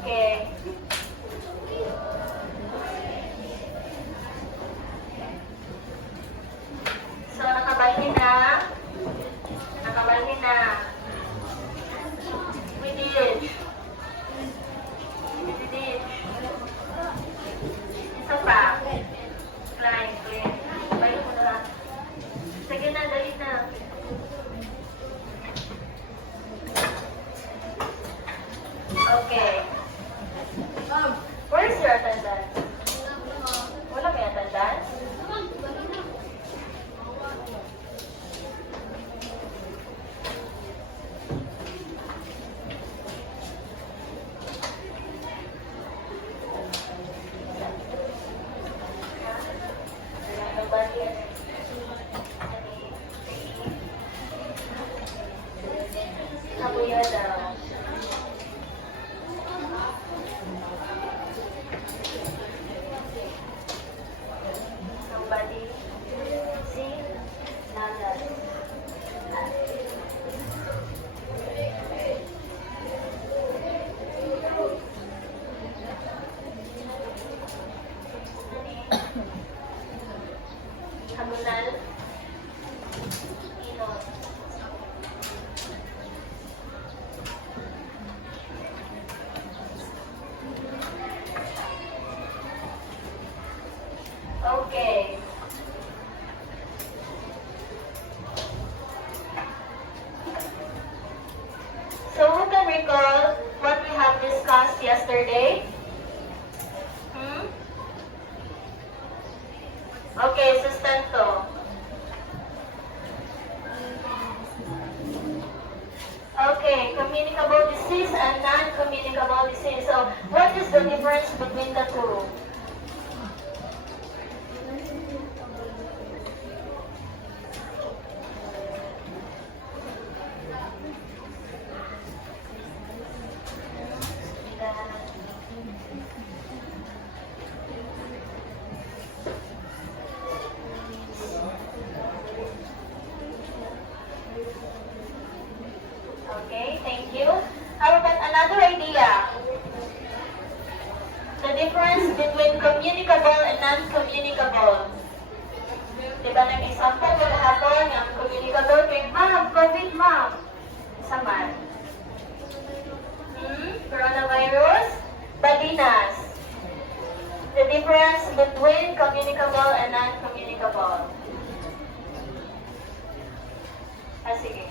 Okay. So, nakabalhin na. Nakabalhin na. We did. We did. Isa pa. Climb, clean. Balhin mo na lang. Sige na, dali na. Okay. Where's your attendance? Wala may attendance? Kabuya daw. Somebody see Nanas. Hamunal Inon. Okay. So who can recall what we have discussed yesterday? Okay, sustento. Okay, communicable disease and non-communicable disease. So what is the difference between the two? Okay, thank you. How about another idea? The difference between communicable and non-communicable. Diba nag-example ko hapon yung communicable kay ma'am, COVID ma'am. Saman. Coronavirus, balinas. The difference between communicable and non-communicable. Sige.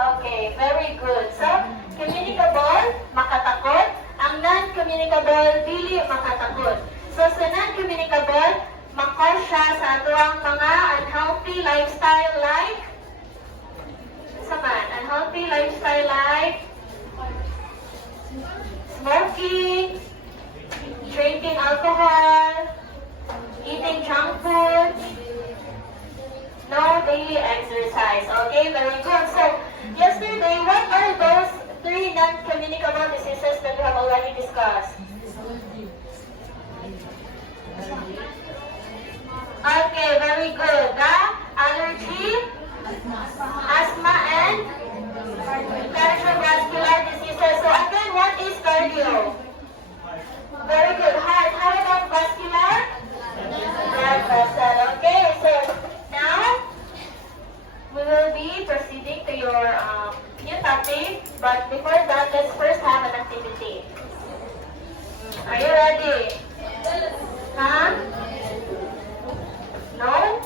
Okay, very good. So, communicable, makatakot. Ang non-communicable, dili makatakot. So, sa non-communicable, makos siya sa atuang mga unhealthy lifestyle like unhealthy lifestyle like smoking, drinking alcohol, eating junk food, no daily exercise. Okay, very good. So, yesterday, what are those three non-communicable diseases that we have already discussed? Okay, very good. The allergy, asthma, and cardiovascular diseases. So again, what is cardio? Very good. Heart. How about vascular? Blood vessel. Okay, so now we will be proceeding to your new topic. But before that, let's first have an activity. Are you ready? Huh? No?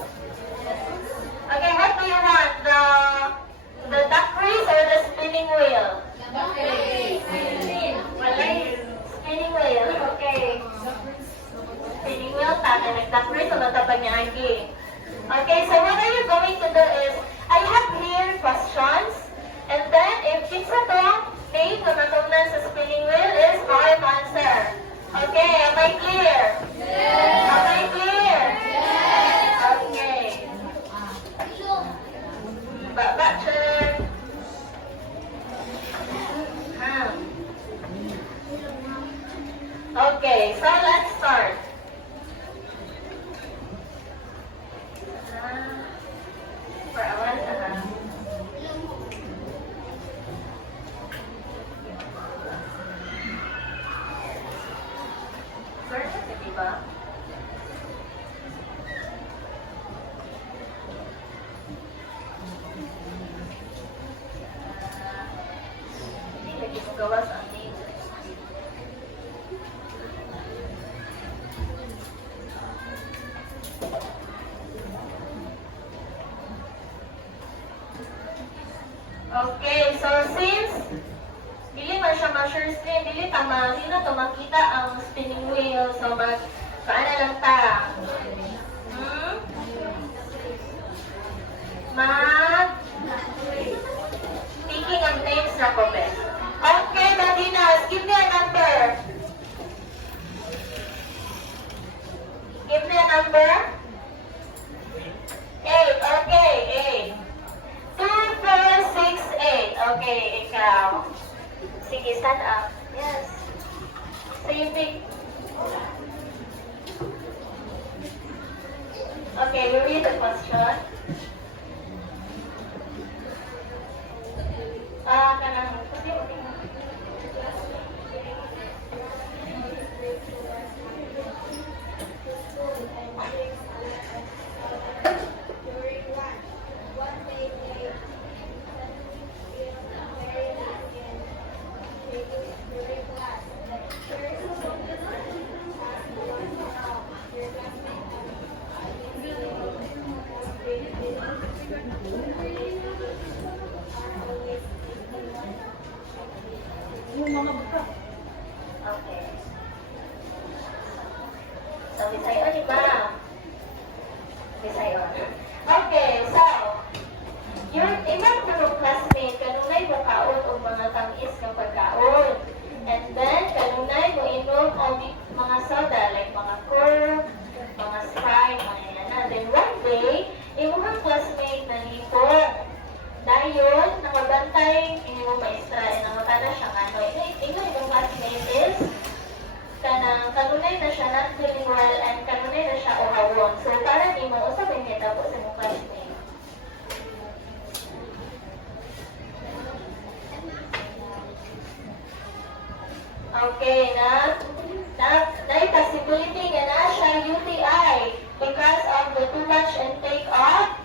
gawas ang name. Okay, so since dili man siya ma-sure screen, dili na to makita ang spinning wheel. So paano lang ta? Speaking of names na ko, best. Okay, Madinas, give me a number. Give me a number. 8, okay, 8. 2, 4, 6, 8. Okay, ikaw. Sige, stand up. Yes. So you pick. Okay, we read the question. Kanang, kasi okay. So, Bisayon, di ba? Bisayon. Okay, so, yung ibang mga classmate, kanunay mo kaon o mga tamis ng pagkaon. And then, kanunay mo inom o mga soda, like mga Coke, mga Sprite, mga yan. And then, one day, yung mga classmate na nipon. Dayon, nakabantay, hindi mo maestra, namata na siya nga. Tingnan yung classmate is, kanunay na siya not feeling well and kanunay na siya uhawon. So, para di mo, usap yung meta po sa mong classmate. Okay, na possibility nga na siya UTI because of the too much intake of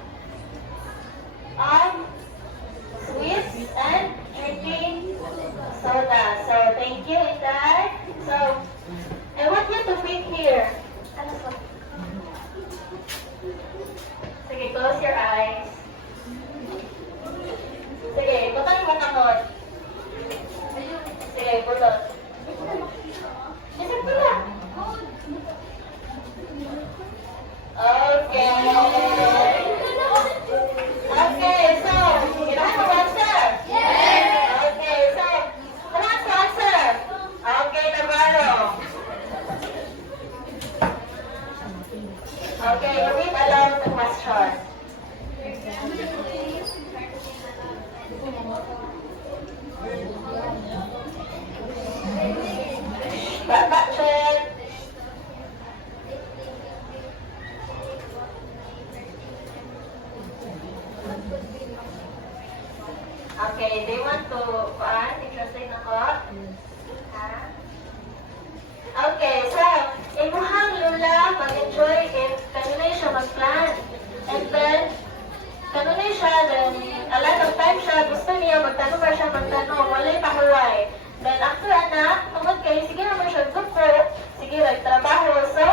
sweets and drinking soda. So, thank you, Inday. So, I want you to pick here. Sige, close your eyes. Sige, butang mo kamot. Sige, bulot. Sige, bulot. Okay. Okay, so, you have to answer? Yes. Okay, so, who wants to answer? Okay, Navarro. Okay, you read aloud the question. Back check. Okay, they want to translate na ko? Ha? Okay, so, imuhang lula mag-enjoy if kanunay siya mag-plan. And then, kanunay siya, then a lot of time siya, gusto niya magtanong ba siya magtanong, walay pahuway. Then after anak, tungod kayo, sige naman siya gusto, sige trabaho. So,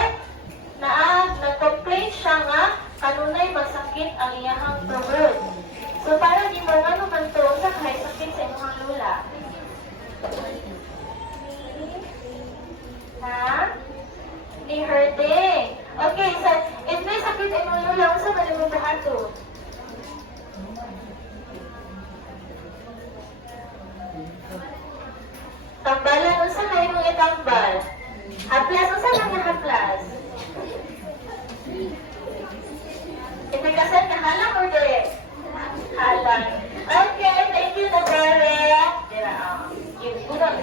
nag-complain siya nga, kanunay magsakit ang iyahang throat. So, para di mo nga naman to, sa kahit sakit sa inyong lula. Ha? Ni hurting. Okay, so, if may sakit sa inyong lula, unsa ba naman bahato? Tambalan, unsa na imong itambal? Haplas, unsa na nga haplas? Ipikasan na halang or direct? Halang. Okay, thank you, Navarra. Give kudos.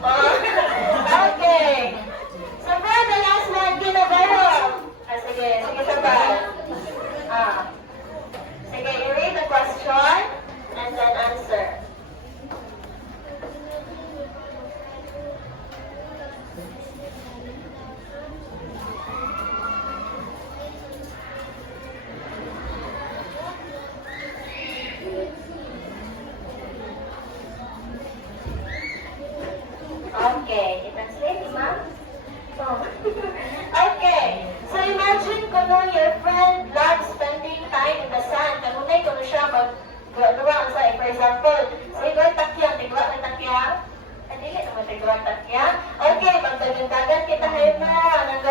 Oh,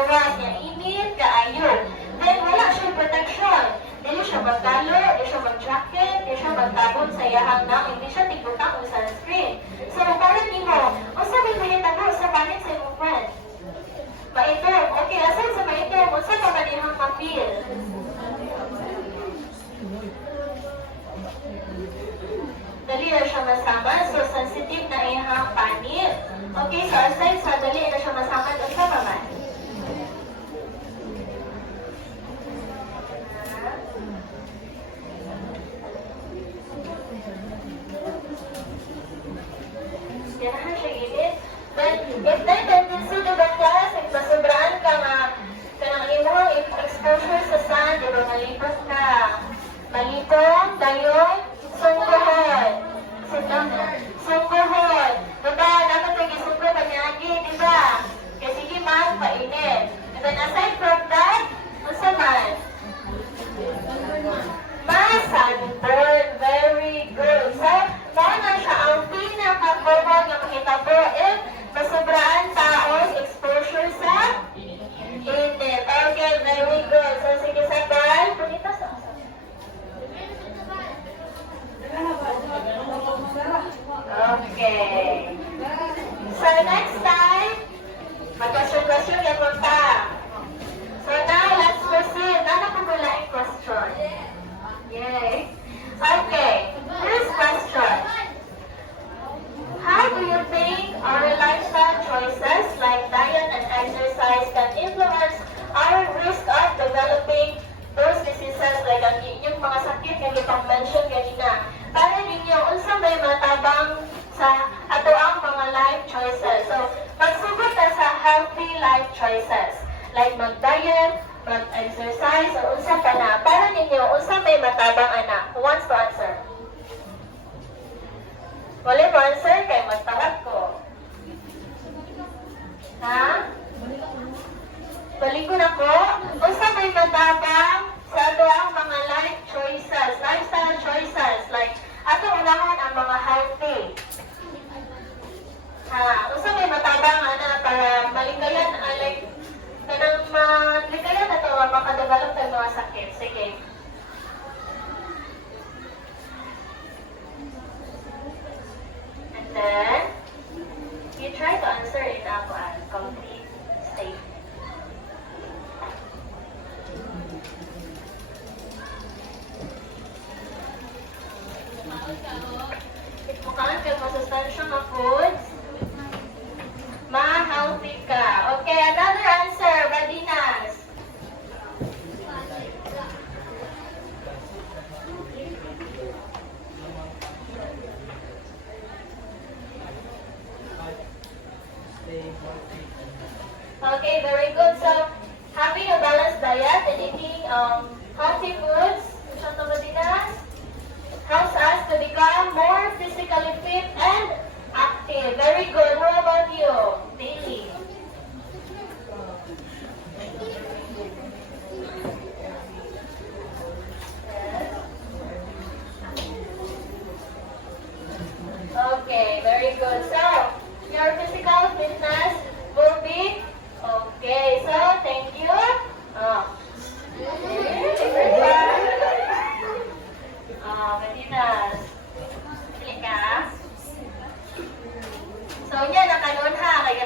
gawas niya init, kaayo. Then wala siya protection. Dili siya magkalo, di siya mag-jacket, di siya magtabon sa iyahang nang, hindi siya tigutang o sunscreen. So, para nimo, unsa may mahitabo sa panit sa imong friend? Maitom. Okay, asan sa maitom? Unsa pa ba dihang mapil? Dali na siya masama, so sensitive na iyang panit. Okay, so aside sa dali na siya masama, unsa pa man? Ganahan siya init. Then, if na tendency to ba class, nagpasobraan ka nga, kanang imong exposure sa sun, di ba malipot ka? Malipong, dayon, sungguhon. Sungguhon. Diba, dapat kayo gisunggo panyagi, diba? Kaya sige man, painit. And then aside from that, unsa man? Sunburn. Very good. So, na siya ang pinaka-common nga mahitabo if masobraan taong exposure sa init. Okay, very good. So, sige sabay. Punita sa okay. So, next time, mag-question-question yan mo ta. So, now, let's proceed. Ano po mula yung question? Yay. Okay, first question. How do you think our lifestyle choices like diet and exercise can influence our risk of developing those diseases like ang inyong mga sakit nga kitang mention kanina? Para ninyo, unsa may matabang sa ato ang mga life choices. So, magsugod na sa healthy life choices like mag-diet, mag-exercise, o unsa pa na. Para ninyo, unsa may matabang anak? Who wants to answer? Wala mo answer? Kaya magtawag ko. Ha? Balikon ako? Unsa may matabang sa ato ang mga life choices, lifestyle choices, like ato unahon ang mga healthy. Ha? Unsa may matabang anak para malikayan, like kanang malikayan na ito, makadevelop ng mga sakit. Sige. And then, you try to answer in a complete statement. Itmukaan ka masustansya nga foods. Ma-healthy ka. Okay, another answer, Badinas. Okay, very good. So, having a balanced diet and eating healthy foods, Badinas, helps us to become more physically fit and active. Very good. What about you, Bailey? Okay, very good. So, your physical fitness will be okay. So, thank you. Madinas. Pili ka. So, yan, nakanon ha. Kaya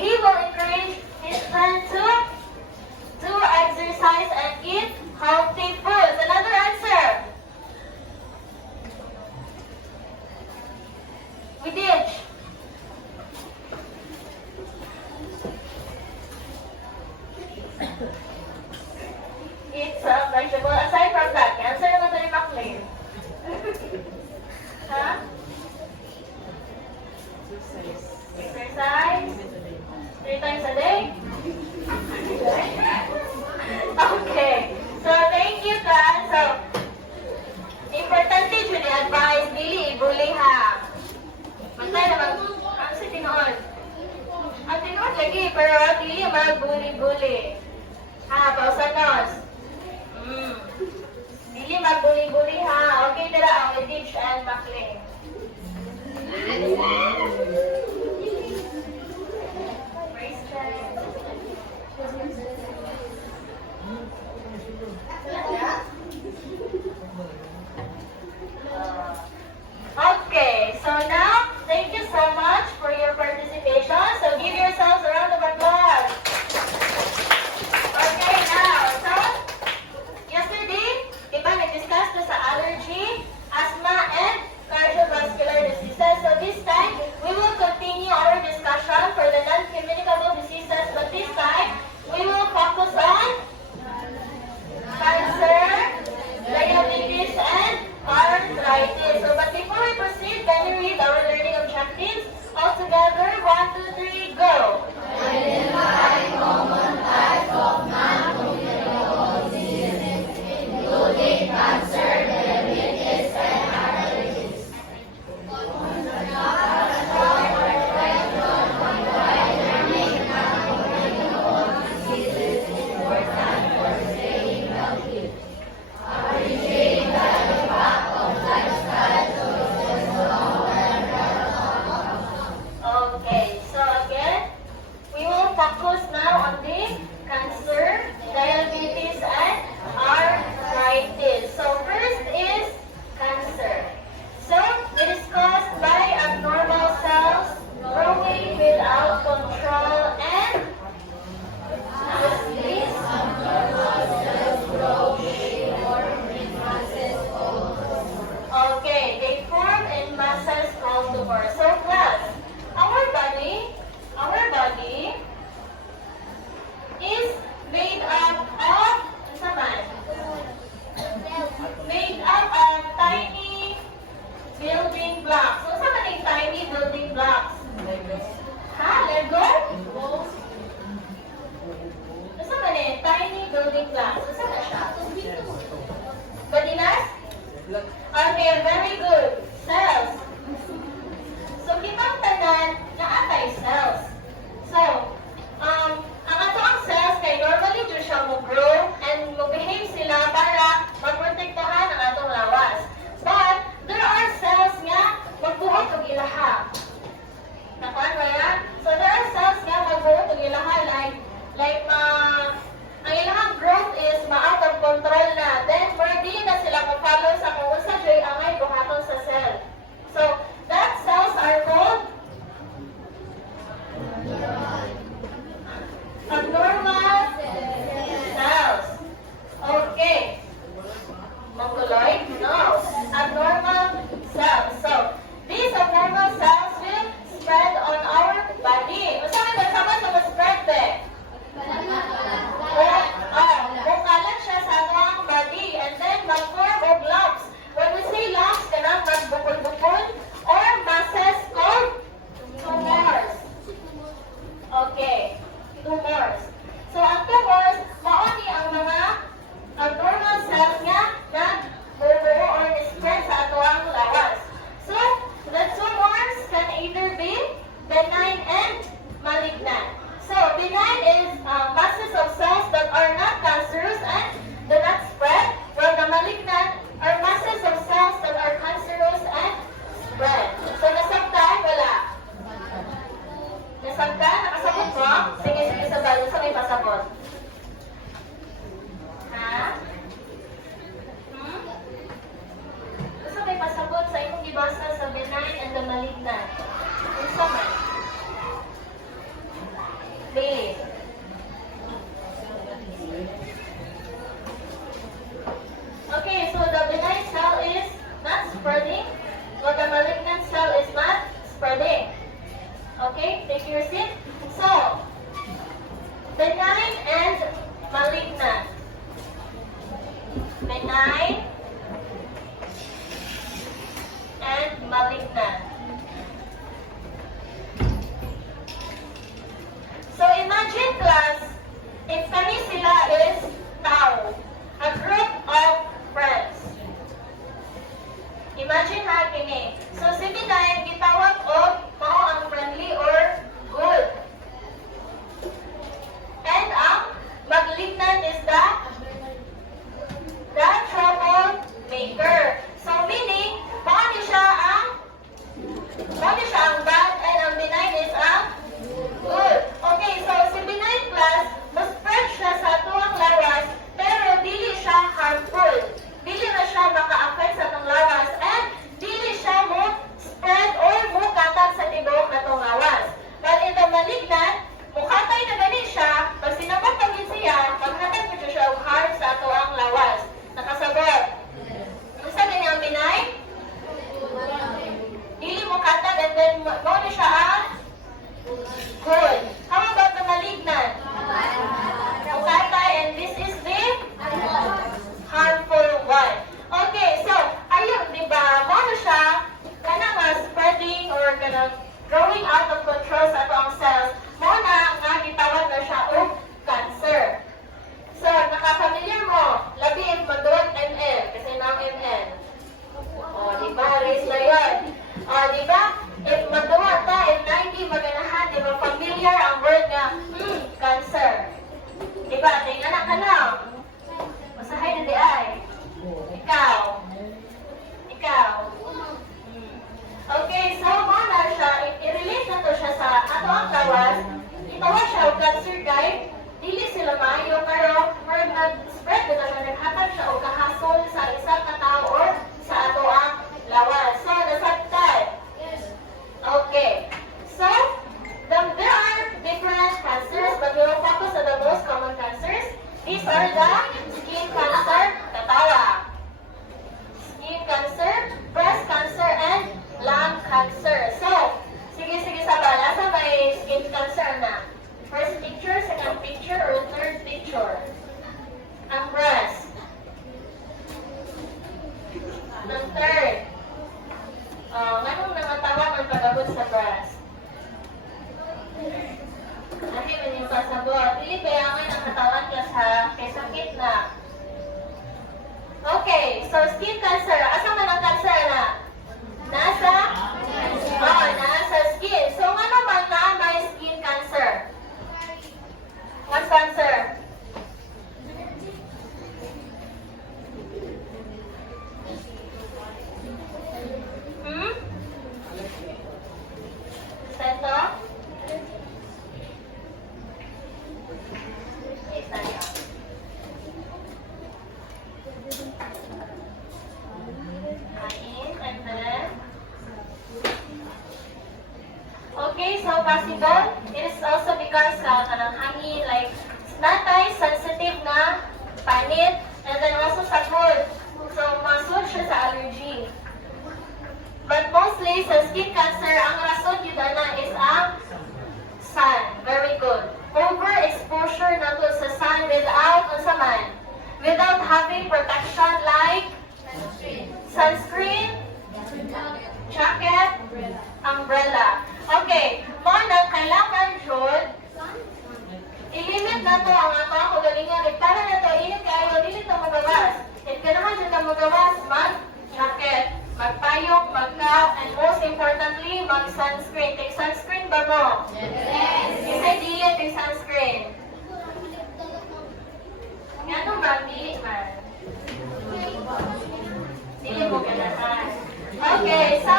he will encourage his friend to do exercise and eat healthy foods. Another answer. We did. Eat some vegetable. Aside from that, answer naman tayo McLean. Huh? Exercise 3 times a day? Okay. So, thank you, Tan. So, importante yun i-advise, dili i-bully ha. Mantay naman, ano si Tinoon? Ang Tinoon lagi, pero dili mag-bully-bully. Ha, pausanos. Dili mag-bully-bully ha. Okay, tara, ang Edith and McLean. Okay, so now, thank you so much for your participation. So give yourselves a round of applause. Okay, now, so, yesterday, diba, nag-discuss na sa allergy, asthma, and cardiovascular diseases. So this time, we will continue our discussion for the non-communicable diseases, but this time, we will focus on cancer, diabetes, and arthritis. So, but before we proceed, can you read our learning objectives? All together, 1, 2, 3, go! Identify common types of non-communicable diseases, including cancer, diabetes, and arthritis. Okay, so again, we will focus now on the cancer, diabetes, and arthritis. So first is cancer. So it is caused by abnormal cells growing without control and disease. Okay, they form in masses called tumors. So class, our body is made up of tiny building blocks. So saan man yung tiny building blocks? Ha? Lego? Saan man yung tiny building blocks? So saan na siya? Badinas? Okay, very good. Cells. So, kitang tanan na atay cells. So, ang ato ang cells kay normally dyan siya mag-grow and mag-behave sila para magprotektahan ang atong lawas. But, there are cells nga magbuhat og ilaha. Nakuan ba yan? So, there are cells nga magbuhat og ilaha ang ilahang growth is ma-out of control na. Then, more di na sila mag-follow sa kung unsa dyan ang ay buhat. benign, and malignant. So imagine class, if kami sila is tao, a group of friends. Imagine ha kini. So si benign gitawag og mao ang friendly or good. And ang malignant is the troublemaker. So meaning, mao ni siya ang bad and ang benign is ang good. Okay, so si benign class, mas spread siya sa tuwang lawas, pero dili siya harmful. Dili na siya maka-affect sa itong lawas and dili siya mo spread or mo katag sa tibok na itong lawas. But in the malignant, mukhatay na gani siya, pag sinabot pagin siya, maghatag po siya og harm sa ato ang lawas. Nakasabot. Ano sabi niya ang benign? Dili mo katag and then mo ni siya ang good. How about the malignant? Mukhatay and this is the harmful one. Okay, so ayun, di ba? Mo na siya kanang spreading or kanang growing out of control sa ato ang cells. Mo na nga gitawag na siya og cancer. So, nakafamiliar mo, labi if madurot ML, kasi na ML. O, di ba? Raise na yun. O, di ba? If madurot ta, if 90 maganahan, di ba? Familiar ang word nga, cancer. Di ba? Tingnan na ka na. Masahay na di ay. Ikaw. Okay, so mana siya, i-relate na to siya sa ato ang lawas. Itawag siya og cancer guide. Dili sila maayo, pero nag-spread na siya, naghatag siya o kahasol sa isang katao or sa ato ang lawas. So, nasabtan. Okay. So, there are different cancers, but we will focus on the most common cancers. These are the skin cancer, tatawa. Skin cancer, breast cancer, and lung cancer. So, sige sabay. Nasa may skin cancer na? First picture, second picture, or third picture? Ang breast. Ang third. Anong nangatawag ang pagabot sa breast? Lahi man yung pasabot. Dili bayangan ang katawan ka sa kay sakit na. Okay, so skin cancer. Asa man ang cancer na? Nasa skin. So ano man na may skin cancer? What's cancer? Seto? Isa niya. Kain, and then okay, so possible. It is also because kanang hangin, like, natay sensitive na panit, and then also sa food. So, masud siya sa allergy. But mostly, sa skin cancer, ang rason yun na is ang sun. Very good. Overexposure na to sa sun without having protection like sunscreen, jacket, umbrella. Okay, mo na kailangan jud ilimit na to ang ato ang kagalingan. Para na to, init kayo, dili to magawas. If ganahan dyan na magawas, mag-jacket, magpayok, mag-cap, and most importantly, mag-sunscreen. Take sunscreen ba mo? Yes! Kasi dili take sunscreen. Nga nung ba, dili man. Dili mo ganahan. Okay, so,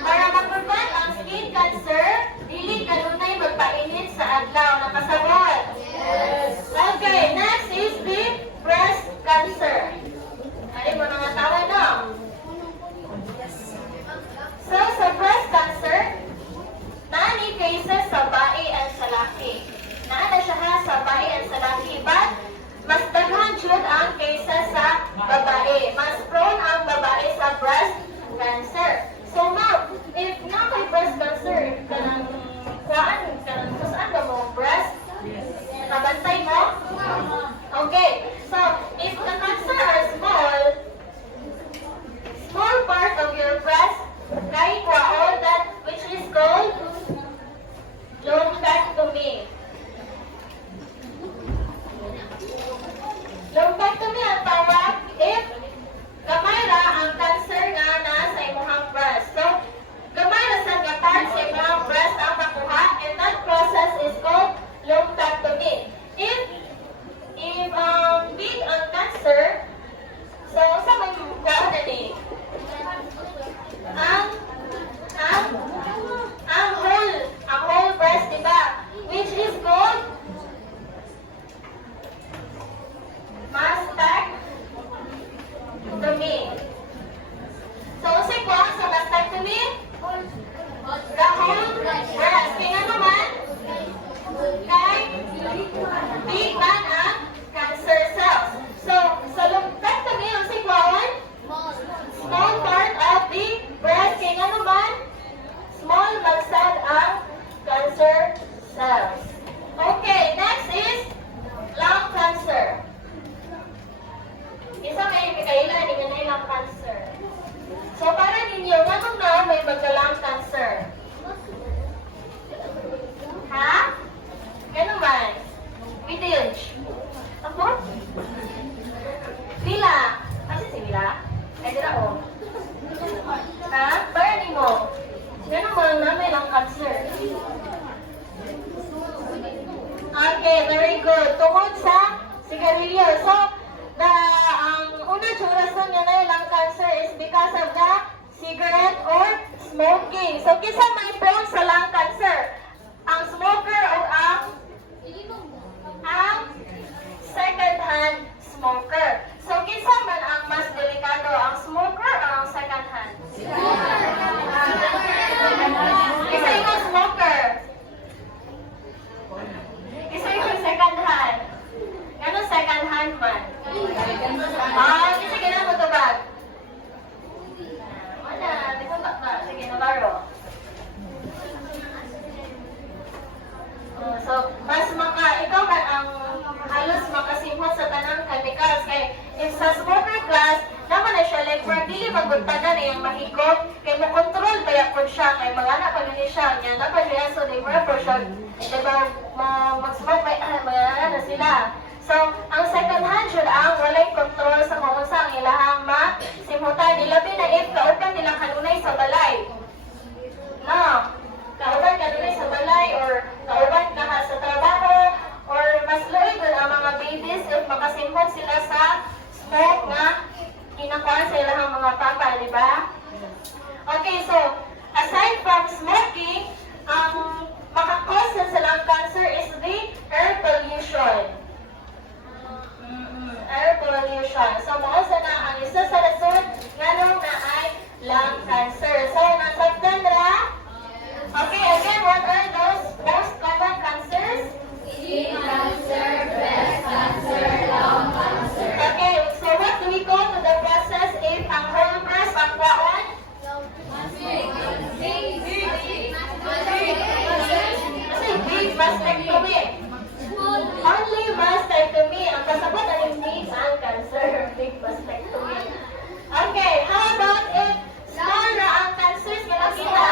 para mag-prevent ang skin cancer, dili kanunay magpainit sa adlaw. Nakasabot? Yes! Okay, next is the breast cancer. Ano mo mga tawa no? So, sa breast cancer, nani cases sa bae at sa laki. Naana siya ha sa bae at sa laki. But, mas daghan jud ang cases sa babae. Mas prone ang babae sa breast cancer. So, ma'am, if na kay breast cancer, kanang saan ba mo breast? Nakabantay mo? Okay. So, if the cancer are small, change. Ako? Vila. Kasi si Vila? Ay, dira o. Ha? Para ni mo. Yan ang mga namin ang cancer. Okay, very good. Tungod sa sigarilyo. So, ang unang rason nga na ilang cancer is because of the cigarette or smoking. So, kisa may prone sa lung cancer? Ang smoker o ang second-hand smoker. So, kisa man ang mas delikado, ang smoker o ang second-hand? Kisa yung smoker? Kisa yung second-hand? Ganun second-hand man? Kisa ganun mo ito ba? Wala, di ko ba? Sige, nabaro. So, mas ikaw man ang halos makasimhot sa tanang chemicals. Kay, if sa smoker class, naman na siya, like, for dili maguntanan na yung mahigop, kay mo control ba yakon siya, kay magana pa rin siya, niya, dapat siya, so they were for siya, diba, mag-smoke, magana na sila. So, ang second hand should ang walay control sa kung sa ang ilahang masimhutan. Nilabi na if kauban nila kanunay sa balay. No. Kauban kanunay sa balay or kauban ka sa trabaho or mas loy doon ang mga babies if makasimhot sila sa smoke na kinakuha sa ilahang mga papa, di ba? Okay, so aside from smoking, ang makakause sa lung cancer is the air pollution. Air pollution. So, mausa na ang isa sa rason nganong na ay lung cancer. So, nasabtan ra? Okay, again, what are those most common cancers? Skin cancer, breast cancer, lung cancer. Okay, so what do we call to the process if ang whole breast ang kwaon? Big mastectomy. Only mastectomy. Ang kasabot ang big ang cancer. Big mastectomy. Okay, how about if small na ang cancers na nakita?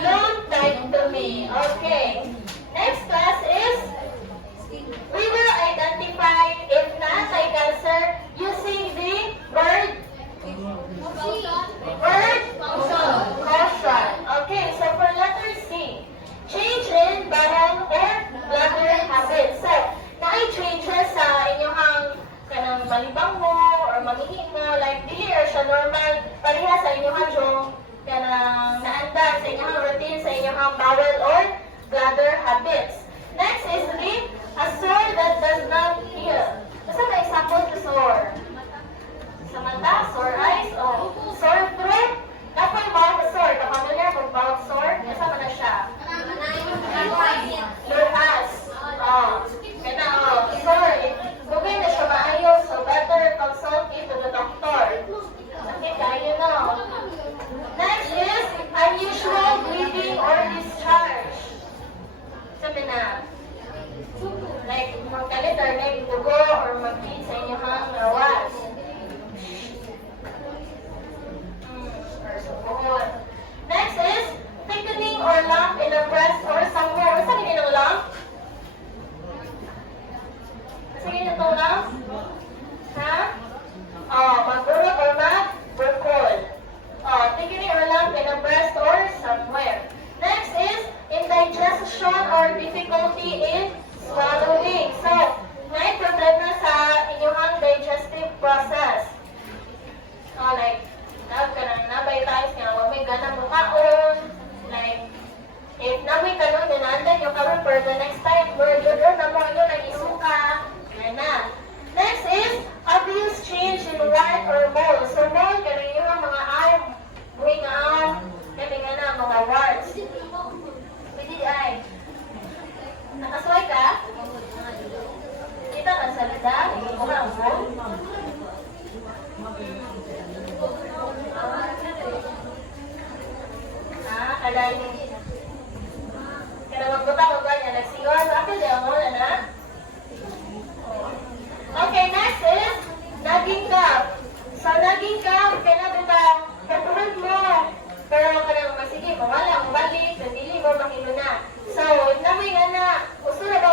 Lumpectomy. Okay. Next class is we will identify if na-anti cancer using the word caution. Okay, so for letter C, change in bowel or bladder habits. So, na-changes sa inyong kanang malibang mo or mamihi mo, like dili or siya normal, pareha sa inyong yung kanang naandar sa inyong routine sa inyong bowel or bladder habits. Next is the a sore that does not heal. Basta may example sa sore. Sa mata, sore eyes, o sore throat. Dapat mouth sore. Familiar kung mouth sore? Kasama na siya. Luras. Kaya sore. Bugay na siya maayo, so better consult to the doctor. Okay, kaya na. Next is unusual bleeding or discharge. Sabi na, like, magkalit or may dugo or mag-bleed sa inyong lawas. Next is thickening or lump in the breast or somewhere. Basta ganyan ang lump? Basta ganyan itong lump? Ha? Mag-urok or mag-burkol. Thickening or lump in the breast or somewhere. Next is indigestion or difficulty in swallowing. So, may problema sa inyong digestive process. Like, nabay tayo nga, huwag may ganang mukhaon. Like, if nabay ka nun, nanandan yung karoon for the next time, where yun na mo, yun ang isuka. Yan na. Next is obvious change in white or mole. So, mole, ganun yung mga arm, buhing arm, ganun nga na, mga warts. Pwede ay. Nakasaway ka? Kita ka sa lida? Hindi ko ang mole? Kadali. Kaya magbuta ba niya? Nagsigaw. Ako di ang mula na. Okay, next is naging cup. So, naging cup, kaya na ba katulad mo. Pero ka nang masige, mawala, mabalik, nandili mo, mahilo na. So, namin nga na, gusto na ba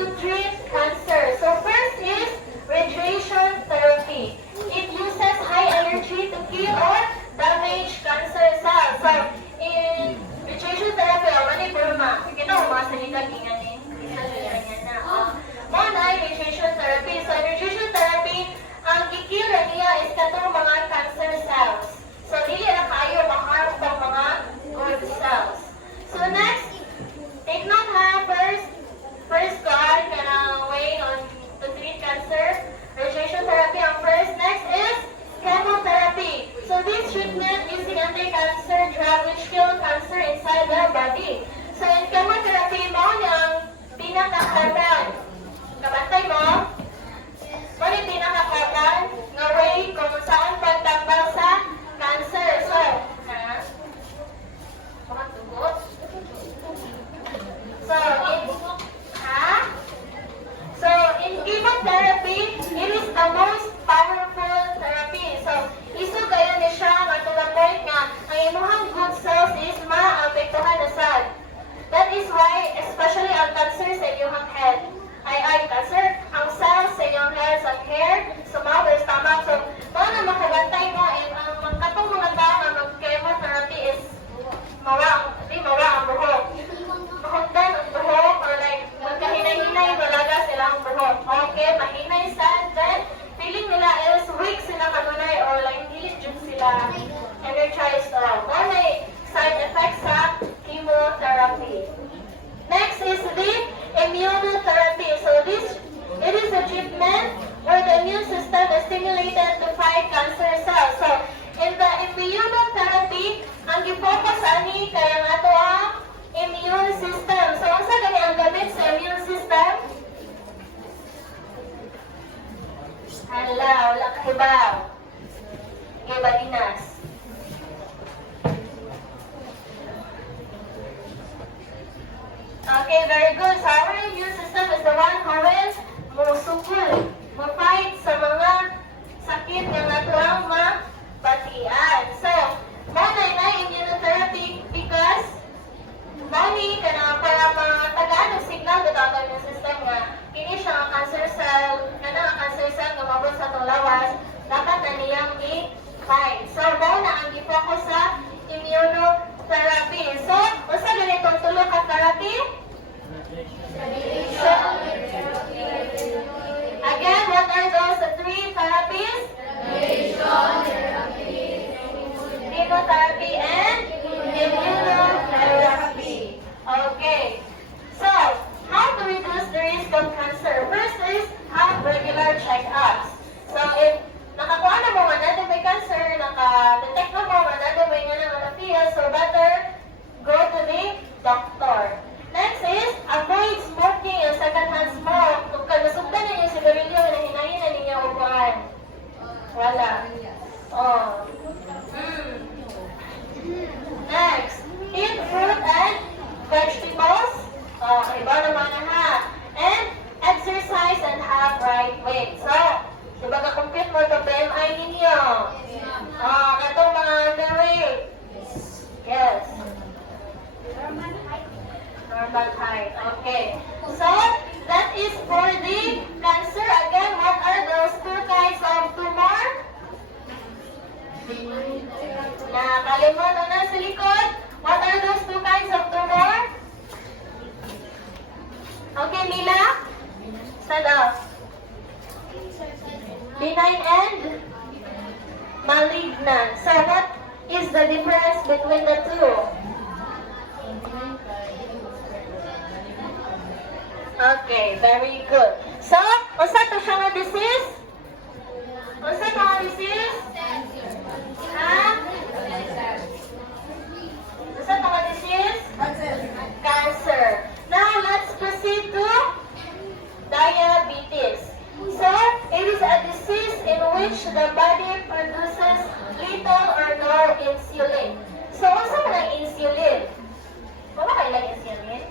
to treat cancer. So first is radiation therapy. It uses high energy to kill or damage cancer cells. So in radiation therapy, mani Burma, kita mo mga salita kinganin. Isa ganyan na. Muna radiation therapy. So in radiation therapy, ang kikil niya is katong mga cancer cells. So dili na kayo maharap ng mga good cells. So next, take note ha, first guard kanang way on to treat cancer. Radiation therapy ang first. Next is chemotherapy. So this treatment using anti-cancer drug which kill cancer inside the body. So in chemotherapy, mo ang pinakakagan. Kabantay mo? Mo yung pinakakagan nga way kung saan pagtambal sa cancer. So, ha? Makatugot? So, in chemotherapy, it is the most powerful therapy. So, iso kayo ni siya nga to the point nga ang imuhang good cells is maapektuhan na sad. That is why, especially ang cancer sa inyong head, ay cancer, ang cells sa inyong head, sa hair, sa mouth, or stomach. So, paano makabantay mo, and ang katong mga tao na mag-chemotherapy is mawa ang buhok. Mahundan ang buhok, or like, magkahinay-hinay talaga sila ang buhok. Okay, mahinay sad, then, feeling nila is weak sila kanunay, or like, hindi jud sila energized. Or may side effects sa chemotherapy. Next is the immunotherapy. So it is a treatment where the immune system is stimulated to fight cancer cells. So in the immunotherapy, ang gifocus ani kaya nga to ang immune system. So unsa gani ang gamit sa immune system? Hala, wala kahibaw. Okay, Balinas. Okay, very good. So our immune system is the one who is musukul, fight sa mga sakit nga natulang mabatian. So, muna na immunotherapy because mani ka na para matagaan ng signal dito ang immune system nga kini siya ang cancer cell, ang cancer cell nga mabot sa itong lawas, dapat na niyang i-fight. So, muna ang i-focus sa immunotherapy. So, usa ganitong tulo ka therapy? So, again, what are those three therapies? Chemotherapy and immunotherapy. Okay. So, how to reduce the risk of cancer? First is have regular checkups. So, if nakakuha na mo nga natin may cancer, naka-detect na mo nga natin may nga na so better go to the doctor. Next is avoid smoking and secondhand smoke. Kung kanasugdan na yung sigarilyo na hinahin na ninyo upuan. Wala. Oh. Next, eat fruit and vegetables. Oh, iba naman na ha. And exercise and have right weight. So, diba ka-compute mo ito BMI ninyo? Oh, katong mga underweight. Yes. Normal height. Okay. So, that is for the cancer. Again, what are those two kinds of tumor? Nakalimutan na sa likod. What are those two kinds of tumor? Okay, Mila? Stand up. Benign and malignant. So, what is the difference between the two? Okay, very good. So, unsa to siya nga disease? Unsa to nga disease? Ha? Unsa to nga disease? Cancer. Now, let's proceed to diabetes. So, it is a disease in which the body produces little or no insulin. So, unsa man ang insulin? Wala kayo lang insulin?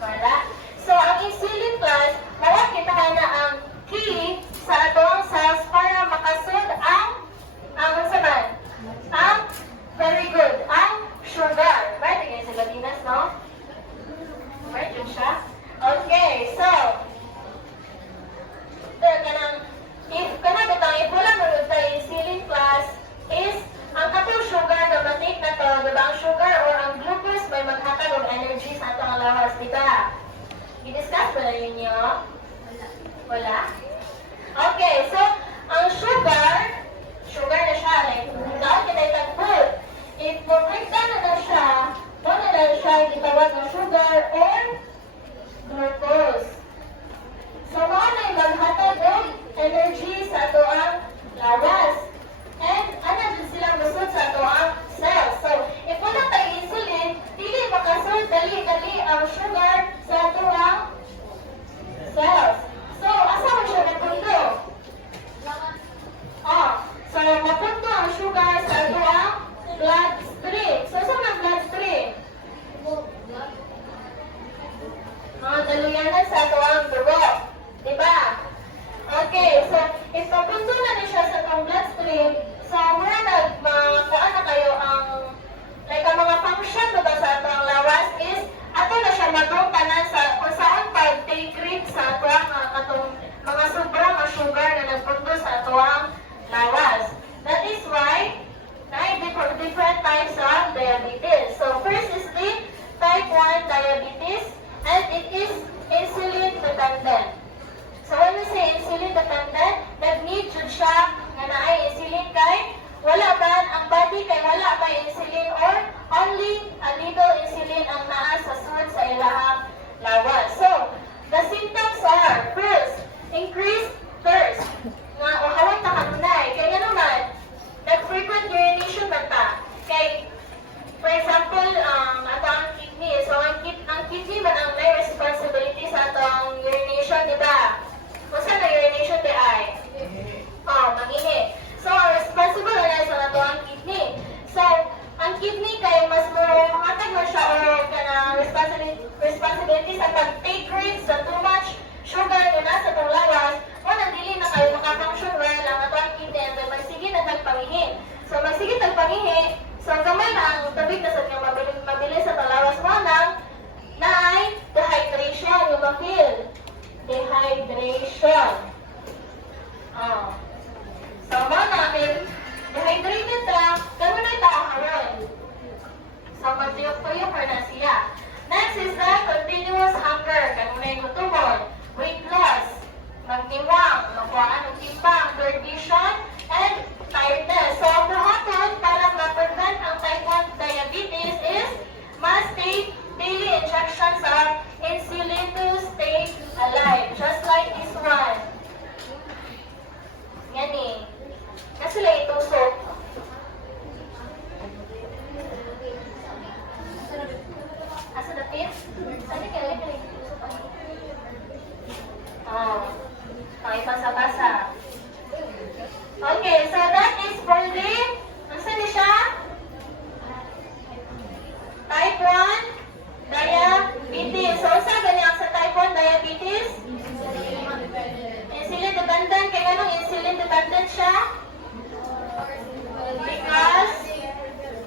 Wala. So, ang insulin class, mawag kita na ang key sa atong cells para makasud ang lawas, di ba? I-discuss ba na ninyo? Wala? Okay, so, ang sugar na siya, like, dapat kita itang food. If mo-breakdown na siya, doon na siya itawag ng sugar or glucose. So, mga na yung maghatag ng energy sa ato ang lawas. And, ano din silang gusot sa ato ang cells. So, if wala tayo insulin, dili makasol dali-dali ang sugar sa ato ang cells. So, asa mo siya napundo? So, mapunto ang sugar sa ato ang bloodstream. So, saan ang bloodstream? Mga daluyanan sa ato ang dugo. Diba? Okay, so, if papunto na rin siya sa itong bloodstream, so, muna kuhaan na kayo ang, like, ang mga function mo ba sa ato ang lawas is, ato na siya magungkanan sa, kung saan pag-take rate sa ato ang atong mga sobrang sugar na nagpunto sa ato ang lawas. That is why, different types of diabetes. So, first is the type 1 diabetes, and it is insulin dependent. So, when we say insulin dependent, nag-need jud siya nga naay insulin kay wala man ang body kay wala pa insulin or only a little insulin ang naa sa sud sa ilahang lawas. So, the symptoms are, first, increased thirst. Nga, hawan ta kanunay. Kaya naman, nag-frequent urination ba ta? Kay, for example, ato ang kidney. So, ang kidney man ang may responsibility sa atong urination, di ba? Kung saan na urination di ay? Mangihi. So, responsible na sa ato ang kidney. So, ang kidney kay mas mo hatag mo siya o kanang responsibility sa pag-take rate sa too much sugar na nasa itong lawas, o nandili na kayo makafunction well ang ato ang kidney and magsige na tagpangihi. So, magsige tagpangihi, so gamay na ang tabig na sa kanyang mabilis sa talawas mo nang na ay dehydration, yung ma-feel. Dehydration. So, mga namin, dehydrated na, gano'n na itaakaroon. So, magtiyok-tuyok na siya. Next is the continuous hunger. Gano'n na yung gutumon. Weight loss. Magniwang. Magkuhaan ng timbang. Third vision. And tiredness. So, ang buhaton para ma-prevent ang type 1 diabetes is must take daily injections of insulin to stay alive. Just like this one. Yan eh. Kasi lang itusok. Asa dapit? Saan ka lang itusok? Ipasa-pasa. Okay, so that is for the, saan ni siya? Type 1 diabetes. So, saan ganyan sa type 1 diabetes? Insulin dependent. Kaya anong insulin dependent siya? Because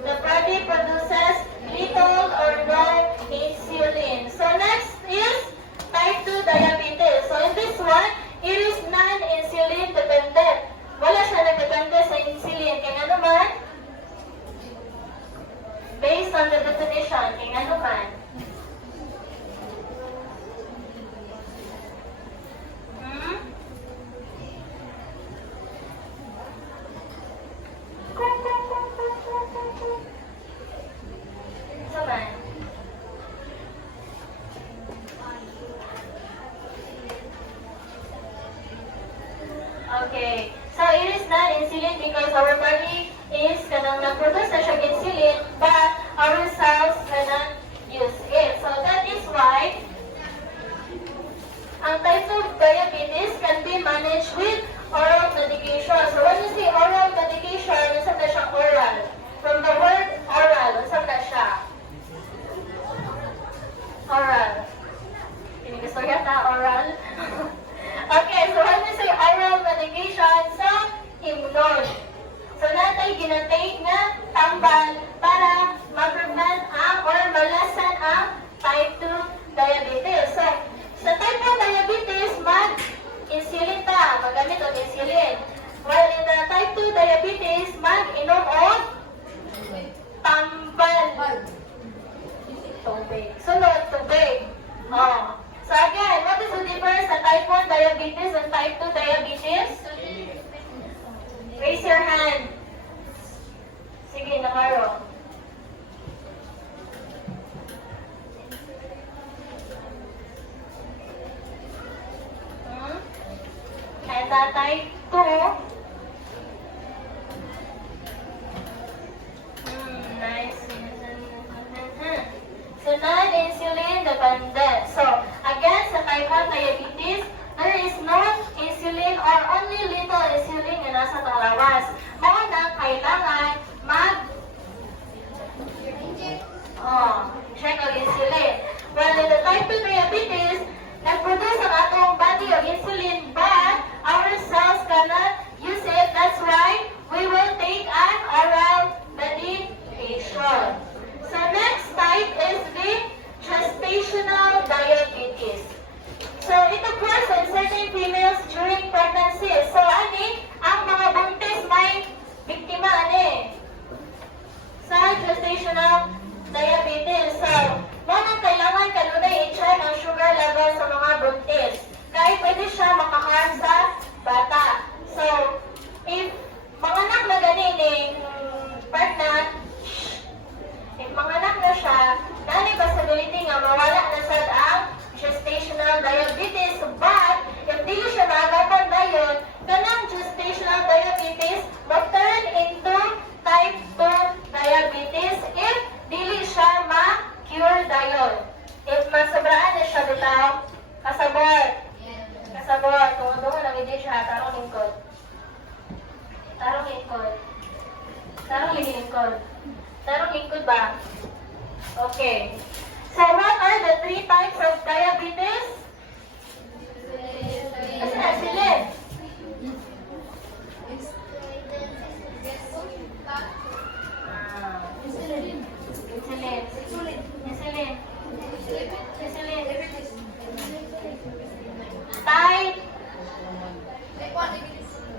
the body produces little or no insulin. So, next is type 2 diabetes. So, in this one, it is non-insulin dependent. Wala siya nagdepende sa insulin. Kaya ano man? Based on the definition. Kaya ano man? Saman. Okay. So, it is not insulin because our body is kanang nag-produce na siya insulin, but our cells cannot use it. So, that is why ang type 2 diabetes can be managed with oral medication. So, when you say oral medication, saan na siya oral? From the word oral, saan na siya? Oral. Gusto yata oral? Okay, so when we say oral medication, so, himnon. So, natay ginatake nga tambal para ma-prevent ang or malasan ang type 2 diabetes. So, sa type 1 diabetes, mag-insulin ta. Magamit o insulin. While in the type 2 diabetes, mag-inom o tambal. Tubig. Sunod, tubig. Ito type 2. Nice. So, non-insulin dependent. So, again, sa type 1 diabetes, there is no insulin or only little insulin na nasa lawas. Mauna, kailangan check ang insulin. Well, in the type 2 diabetes, nag-produce ang atong body of insulin, but our cells cannot use it. That's why we will take an oral medication. So next type is the gestational diabetes. So it occurs in certain females during pregnancy. So ani, ang mga buntis may biktima ani sa gestational diabetes. So, nang kailangan kanunay i-check ang sugar level sa mga buntis. Kahit pwede siya makaharm sa bata. So, if mga anak na ganing pregnant, if mga anak na siya, nani possibility nga mawala na sad ang gestational diabetes. But, if dili siya maagapan dayon, kanang gestational diabetes mag-turn into type 2 diabetes if dili siya ma-cure dayon. If masobraan na siya bitaw, kasabot. Kasabot. Tungo-tungo lang hindi siya. Tarong lingkod. Tarong lingkod. Tarong lingkod. Tarong lingkod ba? Okay. So, what are the 3 types of diabetes? Kasi insulin. Insulin. Insulin. Insulin.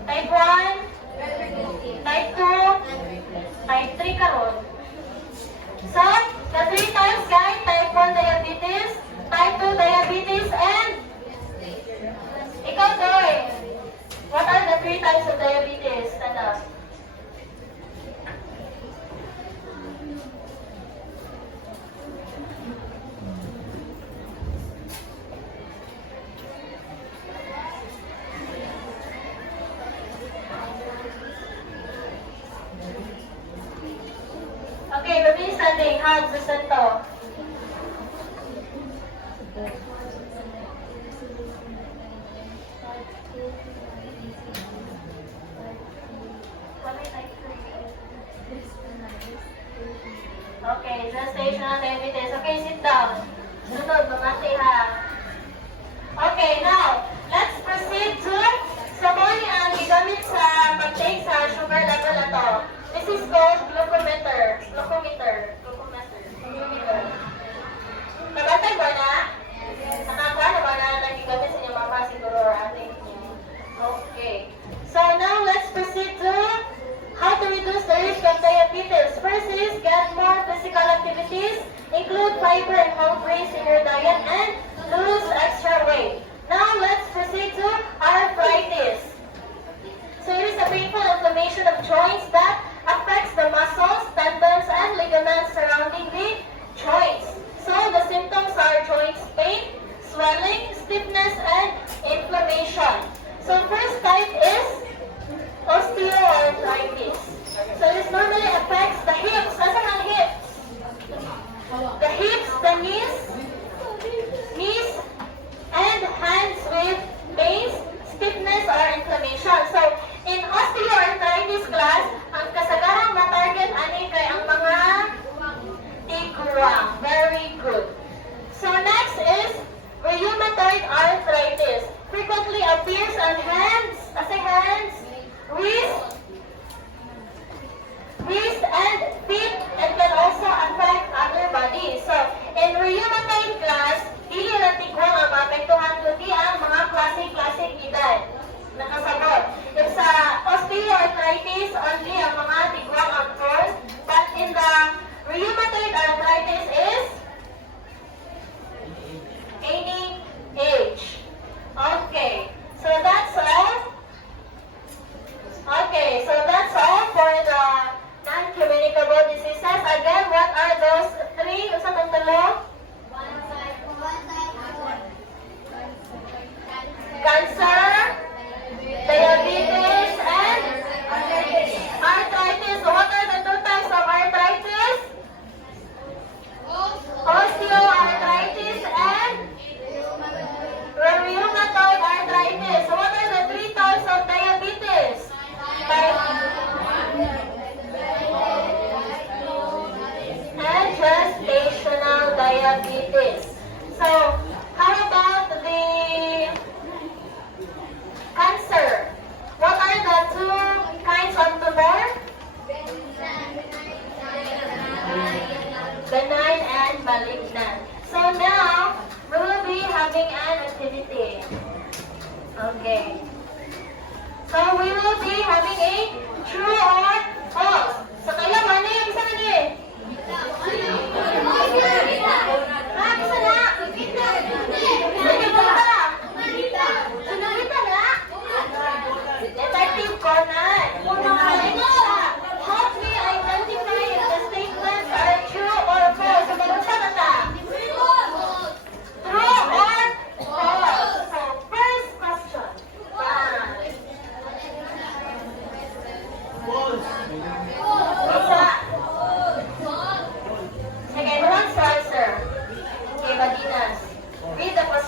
Type 1, type 2, type 3 karon. So, the 3 types guys, type 1 diabetes, type 2 diabetes, and ikaw Doy. What are the 3 types of diabetes? Stand up. Okay, baby standing. How's the center? Okay, gestational diabetes. Okay, sit down. Sunod, mamati ha. Okay, now, let's proceed to sa mga ang gigamit sa pag-take sa sugar level na to. This is called glucometer. Glucometer. Nabatag ba na? Nakakuha na ba na nagigamit sa inyong mama siguro or ate niyo? Okay. So now let's proceed to how to reduce the risk of diabetes. First is get more physical activities, include fiber and whole grains in your diet, and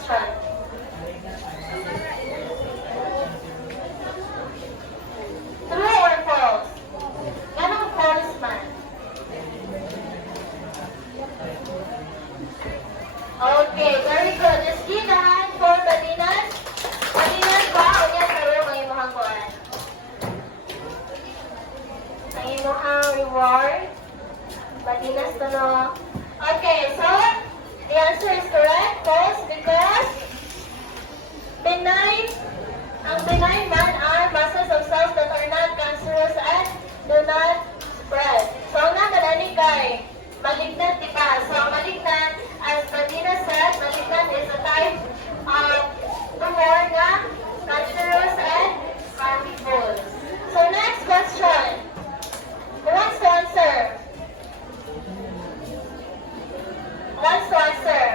question. True or false? Anong false man? Okay, very good. Just give the hand for Badinas. Badinas ba? O yan, kayo ang imuhang kuhan. Ang imuhang reward. Badinas to no. Okay, so the answer is correct. False because ang benign man are masses of cells that are not cancerous and do not spread. So, nakalani kay malignant, di ba? So, malignant, as Badina said, malignant is a type of tumor na cancerous and harmful. So, next question. Who wants to answer? Who wants to answer?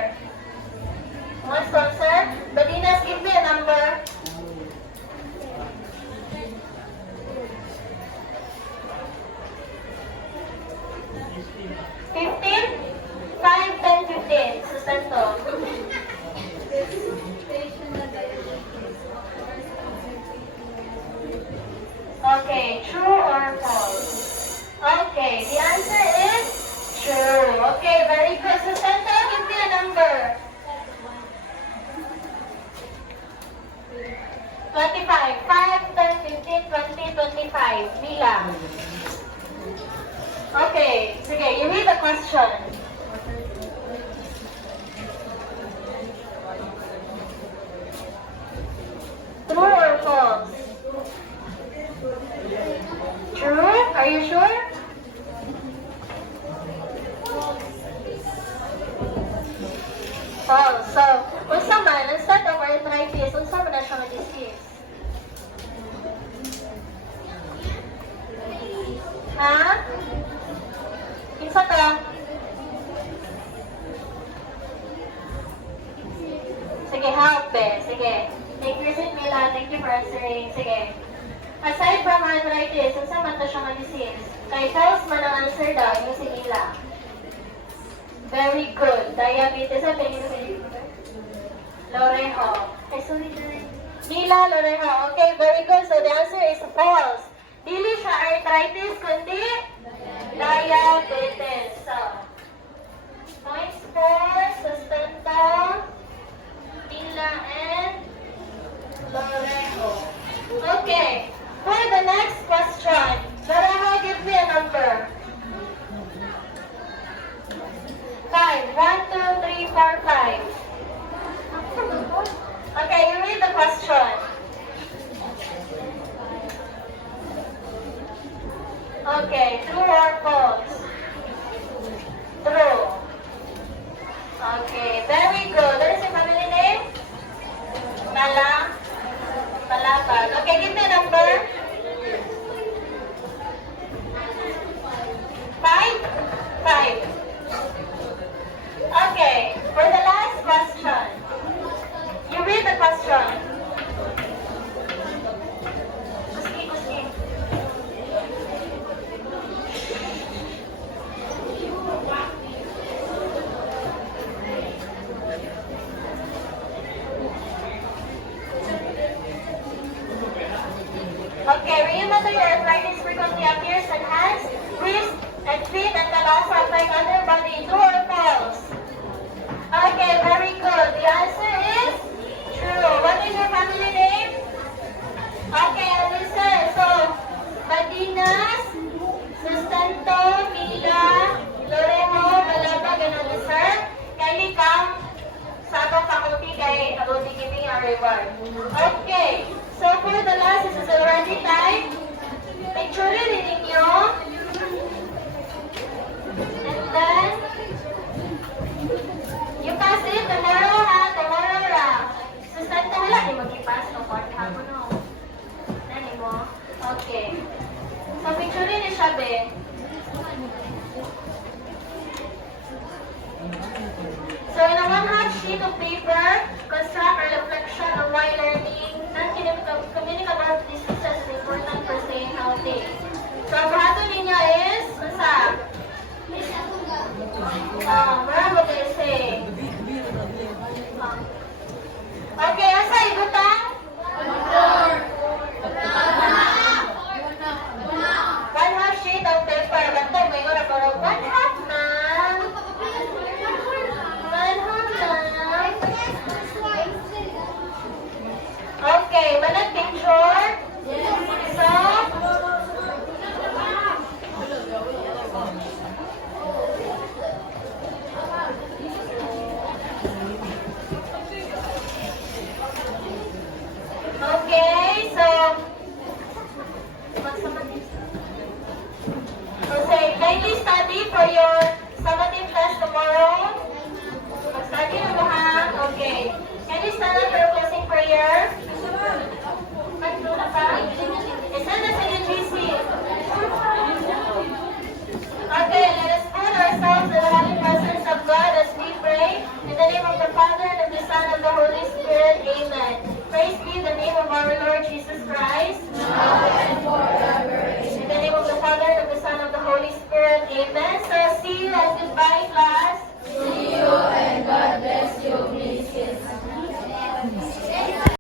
Who wants to answer? Badinas, give me a number. 15? 5, 10, 15. Sustento. Okay, true or false? Okay, the answer is true. Okay, very good. Sustento, give me a number. 25. 5, 10, 15, 20, 25. Bilang. Okay, sige, you read the question. True or false? True? Are you sure? False. So, unsa man, instead of arthritis, unsa man na siya nga disease? Ha? Kinsa to? Sige, help eh. Sige. Thank you, Mila. Thank you for answering. Sige. Aside from arthritis, unsa man to siya nga disease? Kay false man ang answer daw, yung si Mila. Very good. Diabetes. Ano yung Loreho. Ay, sorry, Mila, Loreho. Okay, very good. So the answer is false. Dili siya arthritis, kundi diabetes. So, points for Sustento, Mila, and Loreho. Okay, for the next question, Loreho, give me a number. 5. 1, 2, 3, 4, 5. Okay, you read the question. Okay, true or false? True. Okay, very good. What is your family name? Malapag. Okay, give me a number. 5? 5. Okay, for the last question, you read the question. Kuski. Okay, rheumatoid arthritis frequently appears in hands, wrists, and feet and can also affect other body. True or false? Okay, very good. The answer is true. What is your family name? Okay, listen. So, Badinas, Sustento, Mila, Loreho, Malabag, and Alicer. Kindly come sa atong faculty kay Abuti giving a reward. Okay. So, for the last, this is already time. Picture rin ninyo